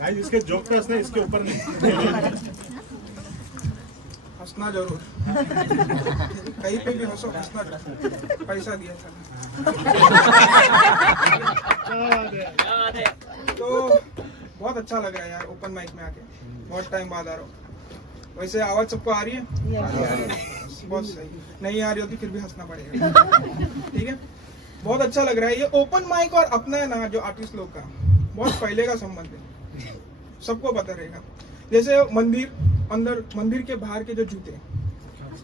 Guys इसके joke पे हंसना, इसके ऊपर नहीं। हंसना जरूर, कहीं पे भी हंसो, हंसना जरूर, पैसा दिया था। तो बहुत अच्छा लग रहा है यार ओपन माइक में आके, बहुत टाइम बाद आ रहा हूँ। वैसे आवाज सबको आ रही है? बहुत सही। नहीं आ रही होती फिर भी हंसना पड़ेगा, ठीक है। बहुत अच्छा लग रहा है। ये ओपन माइक और अपना है ना जो आर्टिस्ट लोग का बहुत पहले का संबंध है, सबको पता रहेगा। जैसे मंदिर अंदर, मंदिर के बाहर के जो जूते,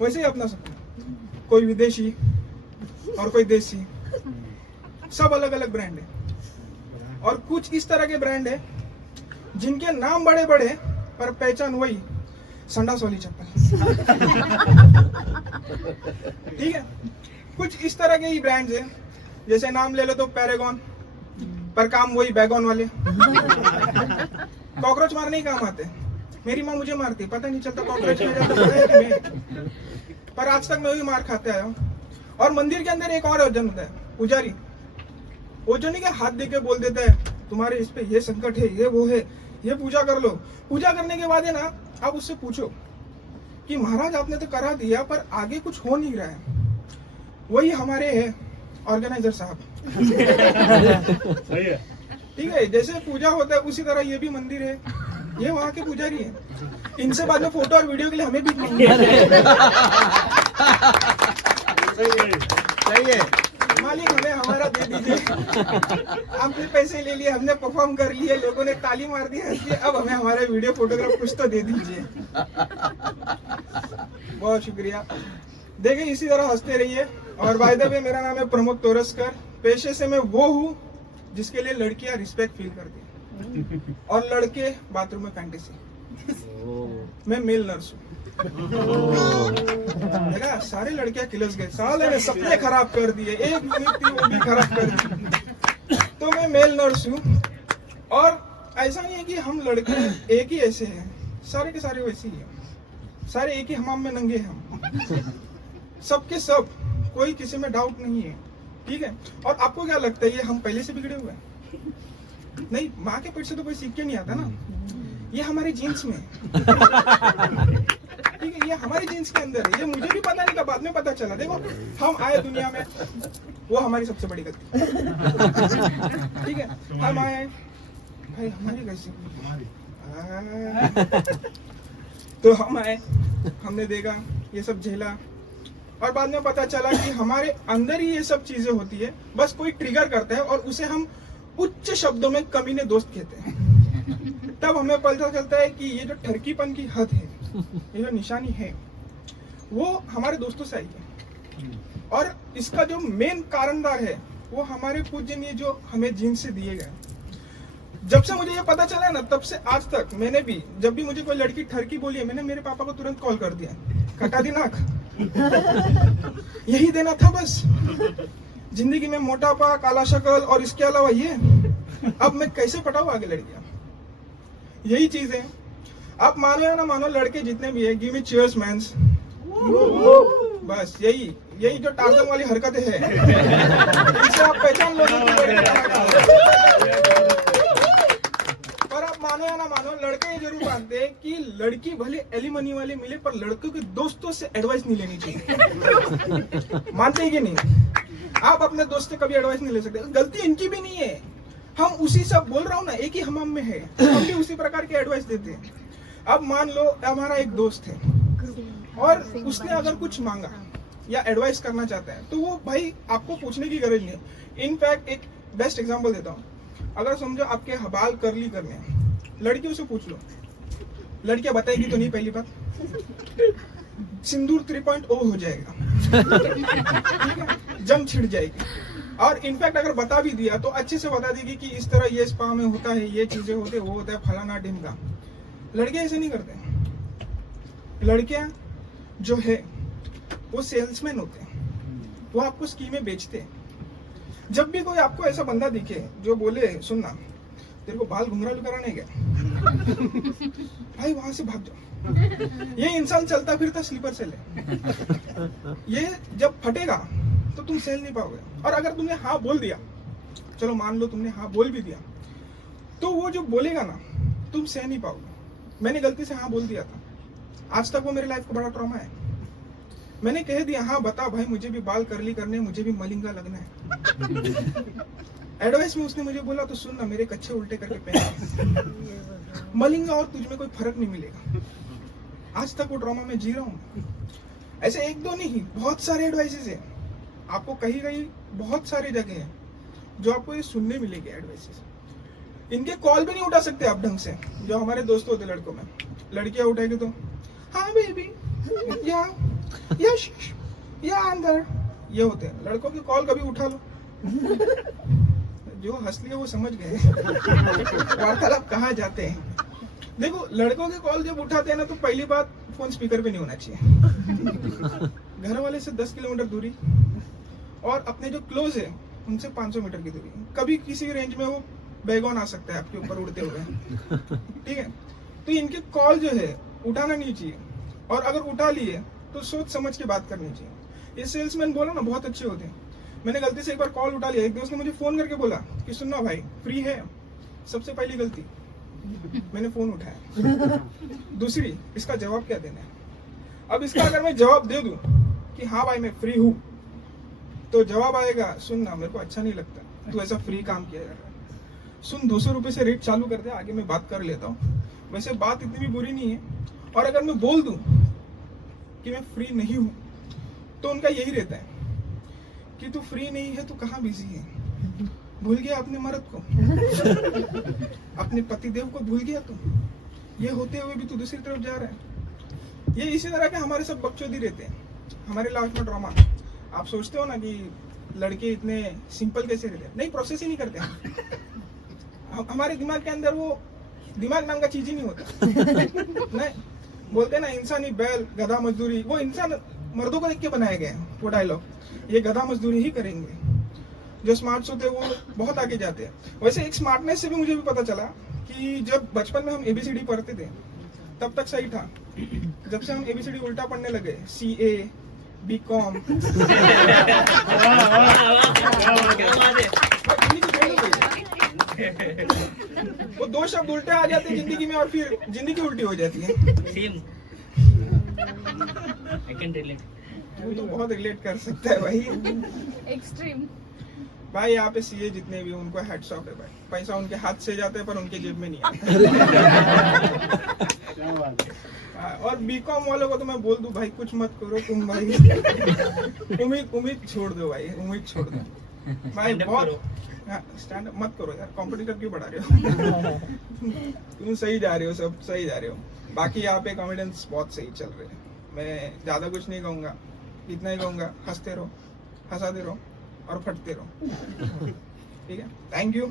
वैसे ही अपना सपना, कोई विदेशी और कोई देसी, सब अलग अलग ब्रांड है। और कुछ इस तरह के ब्रांड है जिनके नाम बड़े बड़े पर पहचान वही संडा सोली चप्पल, ठीक है। कुछ इस तरह के ही ब्रांड्स है, जैसे नाम ले लो तो पैरागॉन, पर काम वही बैगॉन वाले। कॉकरोच मारने ही काम आते। मेरी माँ मुझे मारती, पता नहीं चलता कॉकरोच में जाता है कि नहीं। पर आज तक मैं वही मार खाते आया हूँ। और मंदिर के अंदर एक और अर्जन होता है, पुजारी। वो जो नहीं के हाथ दे के बोल देता है तुम्हारे इस पे ये संकट है, ये वो है, ये पूजा कर लो। पूजा करने के बाद है ना, आप उससे पूछो कि महाराज आपने तो करा दिया पर आगे कुछ हो नहीं रहा है। वही हमारे है ऑर्गेनाइजर साहब। सही है, ठीक है। जैसे पूजा होता है उसी तरह ये भी मंदिर है, ये वहाँ के पुजारी है। इनसे बाद में फोटो और वीडियो के लिए हमें भी सही है। मालिक हमें हमारा दे दीजिए। हमने पैसे ले लिए, हमने परफॉर्म कर लिए, लोगों ने ताली मार दी, अब हमें हमारा वीडियो फोटोग्राफ कुछ तो दे दीजिए। बहुत शुक्रिया। देखिए इसी तरह हंसते रहिए। और बाय द वे मेरा नाम है प्रमोद तोरसकर। पेशे से मैं वो हूँ जिसके लिए लड़कियां रिस्पेक्ट फील करती है और लड़के बाथरूम में फैंटेसी। मैं मेल नर्स हूँ। देखा, सारे लड़कियां किलस गए, साले ने सपने खराब कर दिए, एक थी वो भी खराब कर दी। तो मैं मेल नर्स हूँ। और ऐसा नहीं है कि हम लड़के एक ही ऐसे हैं, सारे के सारे वैसे ही हैं, सारे एक ही हमाम में नंगे हैं हम, सबके सब, कोई किसी में डाउट नहीं है, ठीक है। और आपको क्या लगता है ये हम पहले से बिगड़े हुए हैं? नहीं, माँ के पेट से तो कोई सीख के नहीं आता ना, ये हमारे जीन्स में है। ठीक है, ये हमारी जीन्स के अंदर है। ये मुझे भी पता नहीं था, बाद में पता चला। देखो हम आए दुनिया में, वो हमारी सबसे बड़ी गलती। ठीक है, हम आए भाई, हमारी कैसी तो हम आए, हमने देखा, ये सब झेला, और बाद में पता चला कि हमारे अंदर ही ये सब चीजें होती है। बस कोई ट्रिगर करता है और उसे हम उच्च शब्दों में कमीने दोस्त कहते हैं। तब हमें पता चलता है कि ये जो ठरकीपन की हद है, ये जो निशानी है, वो हमारे दोस्तों से आई है। और इसका जो मेन कारणदार है वो हमारे पूजनीय जो हमें जीन से दिए गए। जब से मुझे ये पता चला ना, तब से आज तक मैंने भी, जब भी मुझे कोई लड़की ठरकी बोली है, मैंने मेरे पापा को तुरंत कॉल कर दिया, कटा दी नाक। यही देना था बस। जिंदगी में मोटापा, काला शक्ल और इसके अलावा ये, अब मैं कैसे पटाऊं आगे लड़कियां? यही चीज है। आप मानो या ना मानो, लड़के जितने भी है, गिव मी चीयर्स मैन्स। बस यही जो टार्जन वाली हरकतें है, इनसे आप पहचान लो पर आप मानो या ना मानो, लड़के ये जरूर मानते हैं कि लड़की भले एलिमनी वाली मिले पर लड़कों के दोस्तों से एडवाइस नहीं लेनी चाहिए। मानते हैं कि नहीं? आप अपने दोस्त से कभी एडवाइस नहीं ले सकते। गलती इनकी भी नहीं है, हम उसी सब बोल रहा हूँ ना, एक ही हमाम में है, हम भी उसी प्रकार की एडवाइस देते हैं। अब मान लो हमारा एक दोस्त है और उसने अगर कुछ मांगा या एडवाइस करना चाहता है, तो वो भाई आपको पूछने की जरूरत नहीं। इनफैक्ट एक बेस्ट एग्जांपल देता हूँ। अगर समझो आपके बाल कर्ली करने हैं, लड़कियों से पूछ लो, लड़कियां बताएगी तो नहीं, पहली बात सिंदूर 3.0 हो जाएगा, जंग छिड़ जाएगी। और इनफैक्ट अगर बता भी दिया तो अच्छे से बता देगी कि इस तरह ये स्पा में होता है, ये चीजें होते, वो होता है, फलाना ढिमका। लड़कियां ऐसे नहीं करते। लड़कियां जो है वो सेल्समैन होते हैं, वो आपको स्कीमें बेचते हैं। जब भी कोई आपको ऐसा बंदा दिखे जो बोले, सुनना तेरे को बाल घुंघरालू कराने गया, भाई वहां से भाग जाओ। ये इंसान चलता फिरता स्लीपर सेल है, ये जब फटेगा तो तुम सेल नहीं पाओगे। और अगर तुमने हाँ बोल दिया, चलो मान लो तुमने हाँ बोल भी दिया, तो वो जो बोलेगा ना, तुम सह नहीं पाओगे। मैंने गलती से हाँ बोल दिया था, आज तक वो मेरी लाइफ का बड़ा ट्रॉमा है। मैंने कह दिया हाँ बता भाई, मुझे भी बाल कर्ली करने, मुझे भी मलिंगा लगना है। एडवाइस में उसने मुझे बोला तो सुन ना, मेरे कच्चे उल्टे करके पहन, मलिंगा और तुझ में कोई फर्क नहीं मिलेगा। आज तक वो ट्रॉमा में जी रहा हूँ। ऐसे एक दो नहीं, बहुत सारे एडवाइसेस है आपको, कहीं कहीं बहुत सारी जगह है जो आपको ये सुनने मिलेगी एडवाइसेस। इनके कॉल भी नहीं उठा सकते आप ढंग से। जो हमारे दोस्त होते लड़कों में, लड़कियां उठाएगी तो हाँ बेबी या अंदर, ये होते हैं। लड़कों की कॉल कभी उठा लो, जो हंस लिए वो समझ गए वार्तालाप कहाँ जाते हैं। देखो लड़कों की कॉल जब उठाते हैं ना, तो पहली बात फोन स्पीकर पे नहीं होना चाहिए, घर वाले से 10 किलोमीटर दूरी, और अपने जो क्लोज है उनसे 500 मीटर की दूरी। कभी किसी रेंज में वो बैगॉन आ सकता है आपके ऊपर उड़ते हुए, ठीक है। तो इनके कॉल जो है उठाना नहीं चाहिए, और अगर उठा लिए तो सोच समझ के बात करनी चाहिए। ये सेल्समैन बोला ना बहुत अच्छे होते हैं। मैंने गलती से एक बार कॉल उठा लिया, एक दोस्त ने मुझे फोन करके बोला कि सुनना भाई फ्री है, सबसे पहली गलती मैंने फोन उठाया। दूसरी, इसका जवाब क्या देना है। अब इसका अगर मैं जवाब दे दूं कि हाँ भाई मैं फ्री हूं, तो जवाब आएगा सुनना मेरे को अच्छा नहीं लगता तू ऐसा फ्री काम किया जा रहा है, सुन 200 रुपए से रेट चालू कर दे, आगे मैं बात कर लेता हूँ। वैसे बात इतनी भी बुरी नहीं है। और अगर मैं बोल दूं कि मैं फ्री नहीं हूं, तो उनका यही रहता है कि तू फ्री नहीं है तो कहाँ बिजी है, भूल गया अपने मर्द को, अपने पतिदेव को भूल गया तू, ये होते हुए भी तू दूसरी तरफ जा रहा है। ये इसी तरह के हमारे सब बकचोदी रहते हैं हमारे लाइफ में ड्रामा। आप सोचते हो ना कि लड़के इतने सिंपल कैसे रहते हैं, नहीं, प्रोसेस ही नहीं करते हमारे दिमाग के अंदर वो दिमाग नाम का चीज ही नहीं होता। नहीं, बोलते ना इंसानी बैल गधा मजदूरी, वो इंसान मर्दों को देख के बनाए गए हैं वो डायलॉग, ये गधा मजदूरी ही करेंगे। जो स्मार्ट्स होते हैं वो बहुत आगे जाते हैं। वैसे एक स्मार्टनेस से भी मुझे भी पता चला कि जब बचपन में हम ABCD पढ़ते थे तब तक सही था। जब से हम ABCD उल्टा पढ़ने लगे, CA BCom, वो 2 शब्द उल्टे आ जाते हैं जिंदगी में, और फिर जिंदगी उल्टी हो जाती है। तू तो बहुत रिलेट कर सकता है भाई, एक्सट्रीम भाई। यहाँ पे CA जितने भी उनको हेड्स ऑफ है भाई, पैसा उनके हाथ से जाता है पर उनके जेब में नहीं आता। और BCom वालों को तो मैं बोल दूं भाई कुछ मत करो तुम भाई, उम्मीद छोड़ दो भाई, उम्मीद छोड़ दो भाई, बहुत स्टैंड अप मत करो यार, कॉम्पिटिटर क्यों बढ़ा रहे हो। तुम सही जा रहे हो, सब सही जा रहे हो। बाकी यहाँ पे कॉमेडियंस बहुत सही चल रहे हैं। मैं ज्यादा कुछ नहीं कहूंगा, इतना ही कहूंगा, हंसते रहो, हंसाते रहो और फटते रहो, ठीक है। Thank you.